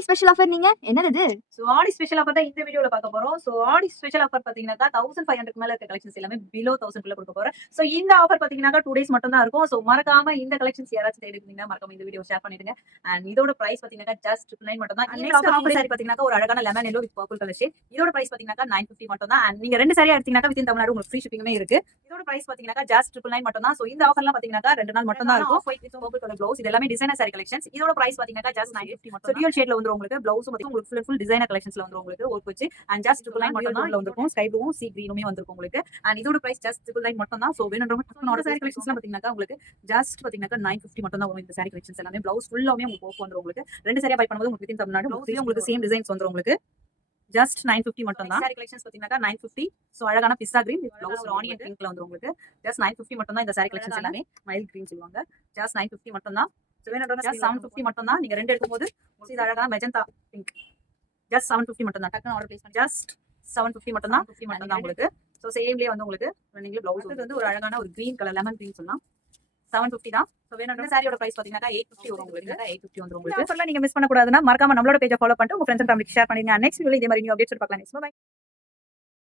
ஆடி special offer நீங்க என்னது? So ஆடி special offer தான் இந்த வீடியோல பார்க்க போறோம். சோ ஆடி ஸ்பெஷல் ஆஃபர் பாத்தீங்கன்னாக்கா 1500க்கு மேல இருக்க கலெக்ஷன்ஸ் எல்லாமே பிலோ 1000 குள்ள கொடுக்க போறேன். சோ இந்த ஆஃபர் பாத்தீங்கன்னாக்கா 2 டேஸ் மட்டும் தான் இருக்கும். சோ மறக்காம இந்த கலெக்ஷன்ஸ் யாராச்சும் தேடி இருந்தீங்கன்னா மறக்காம இந்த வீடியோ ஷேர் பண்ணிடுங்க. அண்ட் இதோட பிரைஸ் பாத்தீங்கன்னாக்கா ஜஸ்ட் 999 மட்டும் தான். நெக்ஸ்ட் ஆஃபர் சாரி பாத்தீங்கன்னா ஒரு அழகான lemon yellow with purple colour shade. இதோட பிரைஸ் பாத்தீங்கன்னாக்கா 950 மட்டும் தான். அண்ட் நீங்க ரெண்டு சாரி எடுத்தீங்கன்னா வித்தின் தமிழ்நாடு உங்களுக்கு ஃப்ரீ ஷிப்பிங்குமே இருக்கு. இதோட பிரைஸ் பாத்தீங்கன்னாக்கா ஜஸ்ட் 999 மட்டும் தான். சோ இந்த ஆஃபர்லாம் பாத்தீங்கன்னாக்கா 2 நாள் மட்டும் தான் இருக்கும். White with purple colour blouse இது எல்லாமே டிசைனர் சாரி கலெக்ஷன்ஸ். இதோட பிரைஸ் பாத்தீங்கன்னாக்கா ஜஸ்ட் 950 மட்டும். ஸோ டியூல் ஷேட்ல வந்து உங்களுக்கு ப்ளவுஸ் பாத்தீங்கன்னா உங்களுக்கு ஃபுல் டிசைனர் கலெக்ஷன்ஸ்ல வந்து உங்களுக்கு ஒர்க் வச்சு அண்ட் ஜஸ்ட் 999 மட்டும் தான் வந்திருக்கும். ஸ்கை ப்ளூவும் சி கிரீனுமே வந்திருக்கும் உங்களுக்கு. அண்ட் இதோட பிரைஸ் ஜஸ்ட் 999 மட்டும் தான். சோ வேணும்ன்றவங்க சாரி கலெக்ஷன்ஸ்லாம் பாத்தீங்கன்னா உங்களுக்கு ஜஸ்ட் பாத்தீங்கன்னா 950 மட்டும் தான் வரும். இந்த சாரி கலெக்ஷன்ஸ் எல்லாமே ப்ளவுஸ் ஃபுல்லாமே உங்களுக்கு ஒர்க் வந்துரும் உங்களுக்கு. ரெண்டு சாரியா பை பண்ணும்போது உங்களுக்கு வித்தின் தமிழ்நாடு உங்களுக்கு சேம் டிசைன்ஸ் வந்துரும் உங்களுக்கு. ஜஸ்ட் 950 மட்டும் தான். சாரி கலெக்ஷன்ஸ் பாத்தீங்கன்னா 950. சோ அழகான பிஸ்தா கிரீன் வித் ப்ளவுஸ் ஆனியன் பிங்க்ல வந்துரும் உங்களுக்கு. ஜஸ்ட் 950 மட்டும் தான். இந்த சாரி கலெக்ஷன்ஸ் எல்லாமே மைல் கிரீன் சொல்லுவாங்க. ஜஸ்ட் 950 மட்டும் தான். சோ வேணும்ன்றவங்க ஜஸ்ட் 750 மட்டும் தான். நீங்க ரெண்டு எடுக்கும்போது இது அழகான மெஜந்தா பிங்க் ஜஸ்ட் 750 மட்டும் தான். டக்குனு ஆர்டர் பிளேஸ் பண்ணி ஜஸ்ட் 750 மட்டும் தான். 50 மட்டும் தான் உங்களுக்கு. சோ சேம்லயே வந்து உங்களுக்கு ரன்னிங்ல ப்ளவுஸ் வந்து ஒரு அழகான ஒரு கிரீன் கலர் லெமன் கிரீன் சொல்லலாம். 750 தான். சோ வேணும்ன்ற சாரியோட பிரைஸ் பாத்தீங்கன்னா 850 வரும் உங்களுக்கு. 850 வந்துரும் உங்களுக்கு. ஆஃபர்ல நீங்க மிஸ் பண்ண கூடாதுன்னா மறக்காம நம்மளோட பேஜை ஃபாலோ பண்ணிட்டு உங்க ஃப்ரெண்ட்ஸ் அண்ட் ஃபேமிலிக்கு ஷேர் பண்ணுங்க. நெக்ஸ்ட் வீடியோல இதே மாதிரி நியூ அப்டேட்ஸ் பார்க்கலாம். Next by.